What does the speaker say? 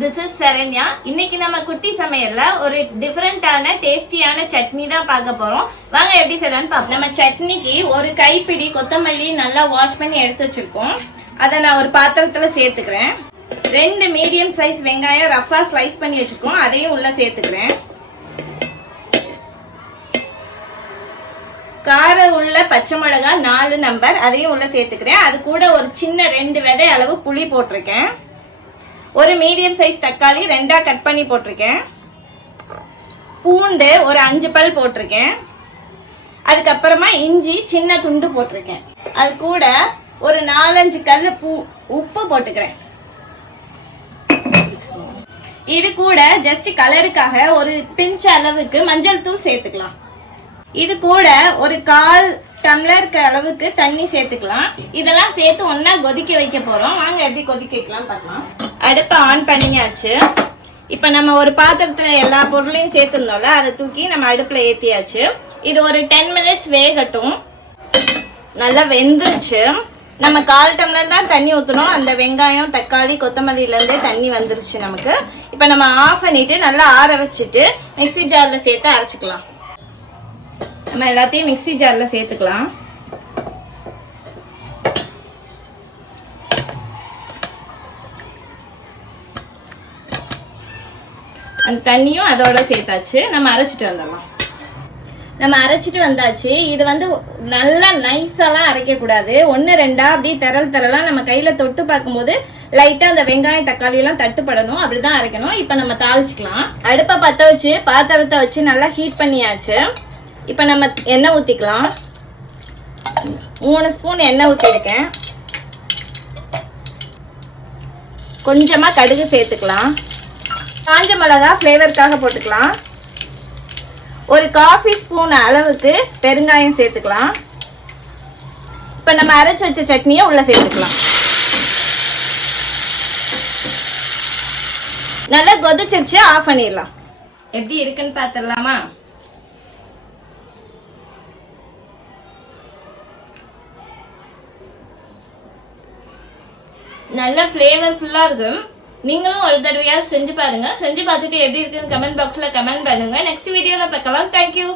This is Saranya. இன்னைக்கு நம்ம குட்டி சமையல்ல ஒரு டிஃபரண்டான டேஸ்டியான சட்னி தான் பார்க்க போறோம். வாங்க எப்படி செய்யலாம்னு பார்ப்போம். நம்ம சட்னிக்கு ஒரு கைப்பிடி கொத்தமல்லி நல்லா வாஷ் பண்ணி எடுத்து வச்சிருக்கோம். அதை நான் ஒரு பாத்திரத்துல சேர்த்துக்கிறேன். 2 மீடியம் சைஸ் வெங்காயம் ரஃபா ஸ்லைஸ் பண்ணி வச்சிருக்கோம். அதையும் உள்ள சேர்த்துக்கிறேன். கார உள்ள பச்சை மிளகாய் 4 நம்பர் அதையும் உள்ள சேர்த்துக்கிறேன். அது கூட ஒரு சின்ன 2 விதை அளவு புளி போட்டிருக்கேன். ஒரு மீடியம் சைஸ் தக்காளி 2ஆ கட் பண்ணி போட்டிருக்கேன். பூண்டு ஒரு 5 பல் போட்டிருக்கேன். அதுக்கப்புறமா இஞ்சி சின்ன துண்டு போட்டிருக்கேன். அது கூட ஒரு 4-5 கல் உப்பு போட்டுக்கிறேன். இது கூட ஜஸ்ட் கலருக்காக ஒரு பிஞ்ச் அளவுக்கு மஞ்சள் தூள் சேர்த்துக்கலாம். இது கூட ஒரு 1/4 டம்ளர் அளவுக்கு தண்ணி சேர்த்துக்கலாம். இதெல்லாம் சேர்த்து ஒன்னா கொதிக்க வைக்க போறோம். வாங்க எப்படி கொதிக்க வைக்கலாம் பார்க்கலாம். அடுப்பை ஆன் பண்ணியாச்சு. இப்ப நம்ம ஒரு பாத்திரத்துல எல்லா பொருளையும் சேர்த்துருந்தோம்ல, அதை தூக்கி நம்ம அடுப்புல ஏத்தியாச்சு. இது ஒரு 10 மினிட்ஸ் வேகட்டும். நல்லா வெந்துருச்சு. நம்ம 1/4 டம்ளர் தான் தண்ணி ஊற்றணும். அந்த வெங்காயம் தக்காளி கொத்தமல்லியில இருந்தே தண்ணி வந்துருச்சு நமக்கு. இப்ப நம்ம ஆஃப் பண்ணிட்டு நல்லா ஆற வச்சுட்டு மிக்ஸி ஜார்ல சேர்த்து அரைச்சிக்கலாம். நம்ம எல்லாத்தையும் மிக்ஸி ஜார்ல சேர்த்துக்கலாம். அந்த தண்ணியும் அதோட சேர்த்தாச்சு. நம்ம அரைச்சிட்டு வந்துடலாம். நம்ம அரைச்சிட்டு வந்தாச்சு. இது வந்து நல்லா நைஸாலாம் அரைக்க கூடாது. 1-2 அப்படி திரளா நம்ம கையில தொட்டு பார்க்கும்போது லைட்டா அந்த வெங்காயம் தக்காளி எல்லாம் தட்டுப்படணும். அப்படிதான் அரைக்கணும். இப்ப நம்ம தாளிச்சுக்கலாம். அடுப்பை பத்த வச்சு பாத்திரத்தை வச்சு நல்லா ஹீட் பண்ணியாச்சு. இப்ப நம்ம எண்ணெய் ஊத்திக்கலாம். 3 ஸ்பூன் எண்ணெய் ஊத்திருக்கேன். கொஞ்சமா கடுகு சேர்த்துக்கலாம். காஞ்ச மிளகா ஃப்ளேவருக்காக போட்டுக்கலாம். ஒரு காஃபி ஸ்பூன் அளவுக்கு பெருங்காயம் சேர்த்துக்கலாம். இப்ப நம்ம அரைச்சு வச்ச சட்னியை உள்ள சேர்த்துக்கலாம். நல்லா கொதிச்சிருச்சு. ஆஃப் பண்ணிடலாம். எப்படி இருக்குன்னு பாத்திரலாமா? நல்ல ஃப்ளேவர்ஃபுல்லா இருக்கும். நீங்களும் ஒரு தடவையா செஞ்சு பாருங்க. செஞ்சு பார்த்துட்டு எப்படி இருக்குன்னு கமெண்ட் பாக்ஸ்ல கமெண்ட் பண்ணுங்க. நெக்ஸ்ட் வீடியோல பார்க்கலாம். தேங்க்யூ.